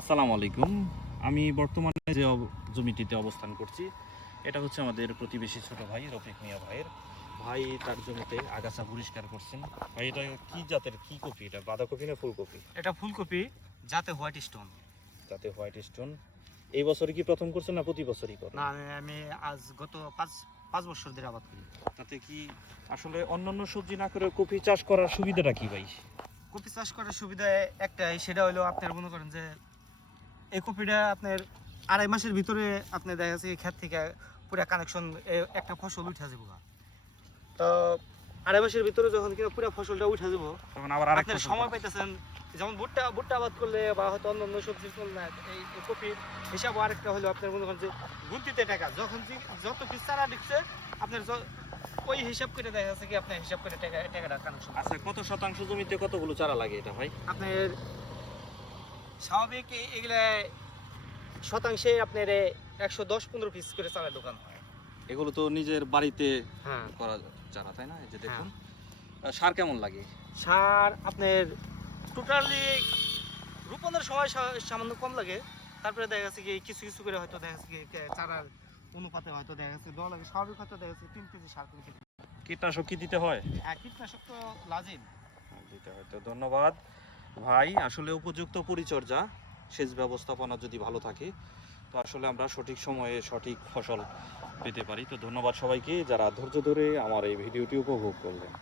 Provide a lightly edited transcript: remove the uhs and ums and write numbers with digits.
আসসালামু আলাইকুম। আমি বর্তমানে যে জমিটিতে অবস্থান করছি এটা হচ্ছে আমাদের প্রতিবেশী ছোট ভাই রফিক মিয়া ভাইয়ের। ভাই তার জমিতে আগাছা পরিষ্কার করছেন। ভাই এটা কি জাতের কি কপি? এটা বাঁধাকপি না ফুলকপি? এটা ফুলকপি যাতে হোয়াইট স্টোন। যাতে হোয়াইট স্টোন। এই বছরে কি প্রথম করছেন না প্রতি বছরই করেন? না, আমি আজ গত পাঁচ বছর ধরে আবাদ করি। তাতে কি আসলে অন্যান্য সবজি না করে কপি চাষ করার সুবিধাটা কি ভাই? কপি চাষ করার সুবিধা একটাই, সেটা হলো আপনার মনে করেন যে এই কপিটা আপনার 2.5 মাসের ভিতরে আপনার দেখা যাচ্ছে ক্ষেত থেকে পুরো কানেকশন একটা ফসল উঠে যাবো। তো 2.5 মাসের ভিতরে যখন কিনা পুরো ফসলটা উঠে যাবো তখন আবার আরেকটা আপনার সময় পাইতেছেন। যেমন ভুট্টা আবাদ করলে বা হয়তো অন্যান্য সবজি করলে এই কপির হিসাব আরেকটা হলো আপনার মনে করেন যে গুনতিতে টাকা যখন যত কিছু চারা দিচ্ছে আপনার ওই হিসাব করে দেখা যাচ্ছে কি আপনার হিসাব করে টাকাটা কানেকশন। আচ্ছা, কত শতাংশ জমিতে কতগুলো চারা লাগে এটা ভাই? আপনার স্বাভাবিক এগুলা শতাংশে আপনার 110-15 পিস করে চারা দোকান হয়। এগুলো তো নিজের বাড়িতে হ্যাঁ করা চারা, তাই না? এই যে দেখুন, সার কেমন লাগে? সার আপনার টোটালি রোপণের সময় সামান্য কম লাগে, তারপরে দেখা যাচ্ছে কি কিছু কিছু করে হয়তো দেখা যাচ্ছে কি চারার অনুপাতে হয়তো দেখা যাচ্ছে দেওয়া লাগে। স্বাভাবিক হয়তো দেখা যাচ্ছে 3 কেজি সার 3 কেজি। কীটনাশক কি দিতে হয়? হ্যাঁ, কীটনাশক তো লাজিম দিতে হয়। তো ধন্যবাদ ভাই। আসলে উপযুক্ত পরিচর্যা, সেচ ব্যবস্থাপনা যদি ভালো থাকে তো আসলে আমরা সঠিক সময়ে সঠিক ফসল পেতে পারি। তো ধন্যবাদ সবাইকে যারা ধৈর্য ধরে আমার এই ভিডিওটি উপভোগ করলেন।